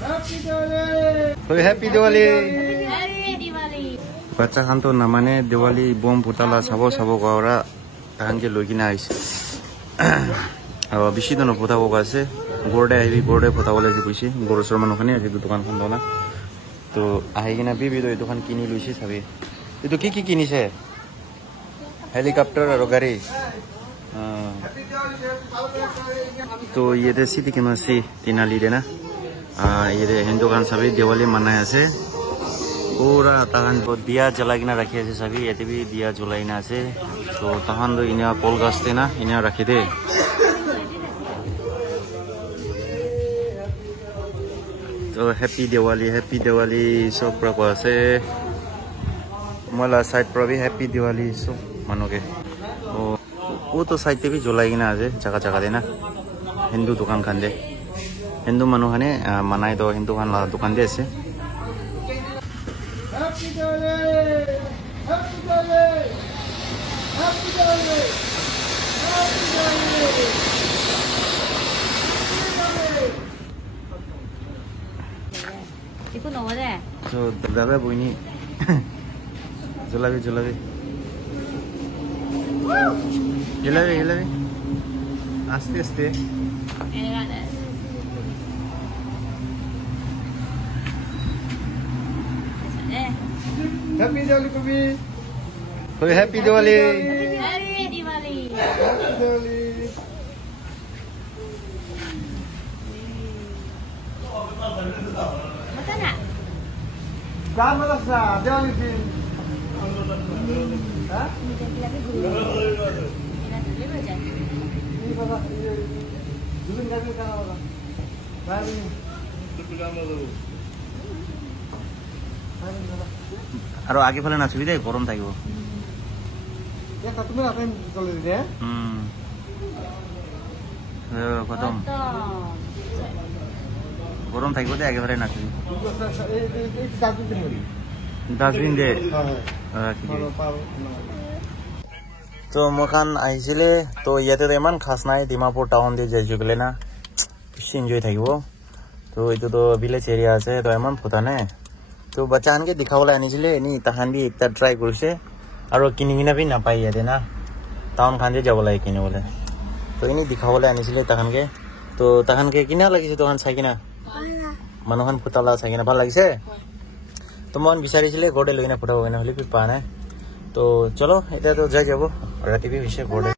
Happy Diwali. Baca kan tu namanya Diwali bom putala sabo kora tangke logi nais. Bisi tu no puta boga se gorde puta bola je bisi goro sor manu khani aje dukan khon dona. To ahi kina bibi do itu kan kini luisi sabi. Itu ki kini se? Helikopter aro gari. तो ये दे city के मसी तिनाली देना ये दे हिंदू खान सभी दिवाली मनाया से पूरा तहन तो दिया जला के ना रखे से सभी ये भी दिया जलाई ना से तो तहन तो इन्हें पोल गास्ते ना इन्हें रखे दे तो हैप्पी दिवाली सब प्रकार से मला साइड पर भी हैप्पी दिवाली सब मनोगे वो तो साइड पे भी जुलाई ना आज जगह देना हिंदू दुकान खान दे हिंदू मनु खाने मनाई दो हिंदू खान ला दुकान दे ऐसे 이거 넣어래. 저 나가 보이니 줄라비 Hilabi. Aste. Happy Diwali, Kubi. Happy Diwali. Happy Diwali. Mana? Kamu rasa Diwali sih? Hah? আর আগে ফেলে না সুবিধা গরম থাকিব কদম গরম থাকিব দে আগে ফেলে না ডাস্টবিন দে তো মোখান আহিছিলে তো ইয়াতে ইমান খাস নাই ডিমাপুর টাউন দিয়ে যাইছো গেলে না বেশি এনজয় থাকিব তো এইটো তো ভিলেজ এরিয়া আছে তো ইমান ফুটা নে তো বাচ্চা আনকে দেখাবলৈ আনিছিলে এনি তাহান দি একটা ট্রাই কৰিছে আৰু কিনি কিনা বি নাপাই ইয়াতে না টাউন খান দিয়ে যাব লাগে কিনিবলৈ তো এনি দেখাবলৈ আনিছিলে তাহানকে তো তাহানকে কিনা লাগিছে তখন চাই কিনা মানুহখন ফুটালা চাই কিনা ভাল লাগিছে তো মন বিচাৰিছিলে ঘৰতে লৈ কিনা ফুটাব কিনা হলে পা নাই তো চলো এটা তো যাই যাব ৰাতি বি হৈছে ঘৰতে